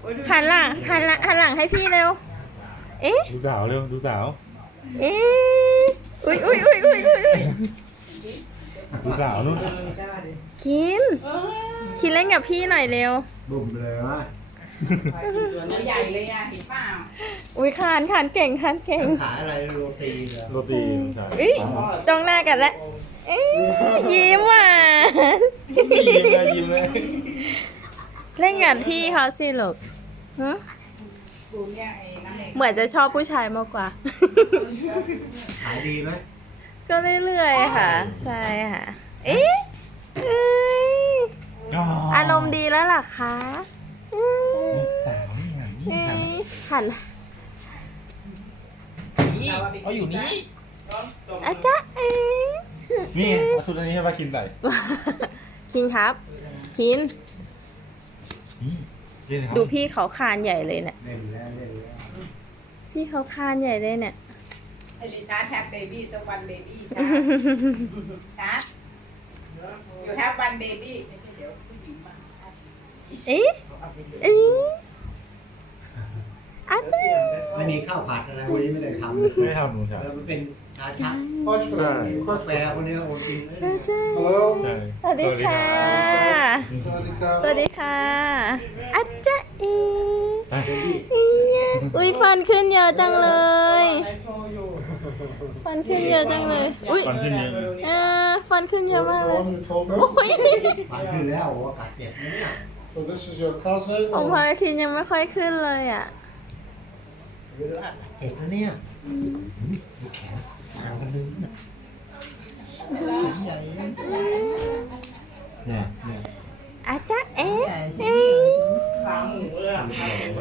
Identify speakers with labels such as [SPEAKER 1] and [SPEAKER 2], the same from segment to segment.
[SPEAKER 1] หันหลังให้พี่เร็ว เอ๊ะ
[SPEAKER 2] ดูสาวเร็วดูสาว
[SPEAKER 1] เอ๊ะอุ้ย
[SPEAKER 2] ดูสาวนู่น
[SPEAKER 1] คินเล่นกับพี่หน่อยเร็ว
[SPEAKER 3] บุ่มเลยวะ
[SPEAKER 4] ตัวใหญ่เลยอ่ะเห็นเปล่า
[SPEAKER 1] อุ้ยคานเก่ง
[SPEAKER 3] ขายอะไรโรตีเหรอ
[SPEAKER 2] โรตีใช่
[SPEAKER 1] อุ้ยจ้องหน้ากันแล้วเอ๊ะยิ้มหวาน
[SPEAKER 2] ยิ้มเลย
[SPEAKER 1] เล่นกับพี่เขาสิลูกฮะ
[SPEAKER 4] ดูเนี่ยไอ้น้ำเล็ก
[SPEAKER 1] เหมือนจะชอบผู้ชายมากกว่า
[SPEAKER 3] ขายดีไหม
[SPEAKER 1] ก็เรื่อยๆค่ะ ใช่ค่ะ เอ๊ะเอ้ยอารมณ์ดีแล้วล่ะคะอืม
[SPEAKER 2] สาวนี่ไง
[SPEAKER 1] เอ้ยหัน
[SPEAKER 2] เขาอยู่นี่
[SPEAKER 1] อาจ๊ะเอ๊ะ
[SPEAKER 2] นี่เอาชุดอันนี้ให้ป้าคินใส่
[SPEAKER 1] คินครับคิน
[SPEAKER 2] เล่นครับ
[SPEAKER 1] ดูพี่เขาคานใหญ่เลยเนี่ย
[SPEAKER 3] เล่นแล้วเล่นแล้ว
[SPEAKER 1] พี่เขาคานใหญ่เลยเนี่ย
[SPEAKER 4] ไอ้ลิชาร์ดแฮปเบบี้สักวันเบบี้ชาร์ดชาร์ดอยู่แฮปวันเบบี้ไม่ใช่เดี๋ยวผู้หญิงมา
[SPEAKER 1] เอ๊ะเอ๊ะอาจ๊ะ
[SPEAKER 3] ไม่มีข้าวผัดอะไรวันนี้ไม่ได้ทำเลย
[SPEAKER 2] ไม่ทำหนูใช่
[SPEAKER 3] แล้วมันเป็นชาชัก
[SPEAKER 2] ใช่
[SPEAKER 3] กาแฟคนนี้โอจริงเลย
[SPEAKER 1] อาจ๊ะ
[SPEAKER 2] ใช่
[SPEAKER 1] สวัสดีค่ะ สวัสดีค่ะอาจ๊ะเอ๊ะ
[SPEAKER 2] ไป
[SPEAKER 1] อุ้ยฟันขึ้นเยอะจังเลย ฟันขึ้นเยอะจังเลย อุ้ย
[SPEAKER 2] ฟันขึ้นเยอะเลย
[SPEAKER 1] ฟันขึ้นเยอะมากเลยโอ้ย
[SPEAKER 3] ผ่านขึ้นแล้วว่ากัดเจ็บนะเนี่ย
[SPEAKER 5] So this is your cousin?
[SPEAKER 1] ของพาคินยังไม่ค่อยขึ้นเลยอ่ะ
[SPEAKER 3] เจ็บนะเนี่ยดูแขนต่างกันเลยเนี่ยใหญ่เนี่ยเนี่ย
[SPEAKER 1] อาจ๊ะเอ๊ะเอ๊ะ
[SPEAKER 4] ขาหมูเลยอ่ะ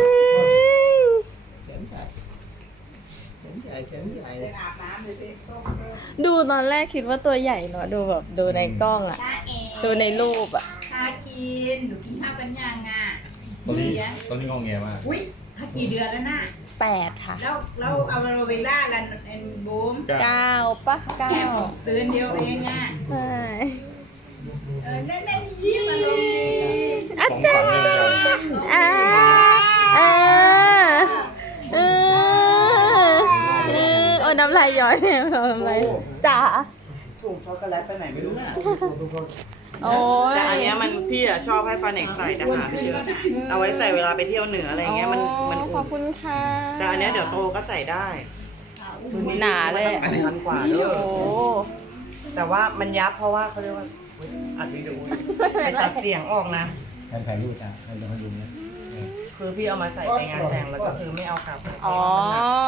[SPEAKER 3] แขนใหญ่แขนใหญ่แขนใหญ่
[SPEAKER 4] เดินอาบน้ำเลยสิ
[SPEAKER 1] ดูตอนแรกคิดว่าตัวใหญ่เนาะดูแบบดูในกล้องอ่ะ
[SPEAKER 4] ชาเอ
[SPEAKER 1] ดูในรูปอ่ะ
[SPEAKER 4] ชากินหนูกินข้าวกันยังอ่ะ
[SPEAKER 2] ตอนนี้งอแงมาก
[SPEAKER 4] อุ้ยถ้ากี่เดือนแล้วน่ะ
[SPEAKER 1] 8 ค่ะ
[SPEAKER 4] แล้วเอาโรเวล่าลันเอ็นบูม
[SPEAKER 1] 9ปะ
[SPEAKER 4] แค่6 เดือนเดียวเองอ่ะ
[SPEAKER 1] ใช่
[SPEAKER 4] นั่นยิ้มอารมณ์ดี
[SPEAKER 1] อาจ๊ะอ่าเออเออโอ้น้ำลายย้อยเนี่ยน้ำลายจ๋า
[SPEAKER 4] ถุงช็อกโกแลตไปไหนไม่รู้น่ะ
[SPEAKER 1] โอ้ย
[SPEAKER 6] แต่อันเนี้ยมันพี่อะชอบให้ฟันเอกใส่แต่หาไม่เจอเอาไว้ใส่เวลาไปเที่ยวเหนืออะไรเงี้ยมัน
[SPEAKER 1] ขอบคุณค่ะ
[SPEAKER 6] แต่อันเนี้ยเดี๋ยวโตก็ใส่ได้
[SPEAKER 1] หนาเลย
[SPEAKER 6] มันต้อง2,000 กว่าเด้อ
[SPEAKER 1] โอ้
[SPEAKER 6] แต่ว่ามันยับเพราะว่าเขาเรียกว่าอุ๊ยอัดวิดีโอไปตัดเสียงออกนะ
[SPEAKER 3] แทนถ่ายรูปจ้ะให้ดูเนี่ย
[SPEAKER 6] คือพี่เอามาใส่ไปงานแต่งแล้วก็คือไม่เอากลับ
[SPEAKER 1] อ๋อ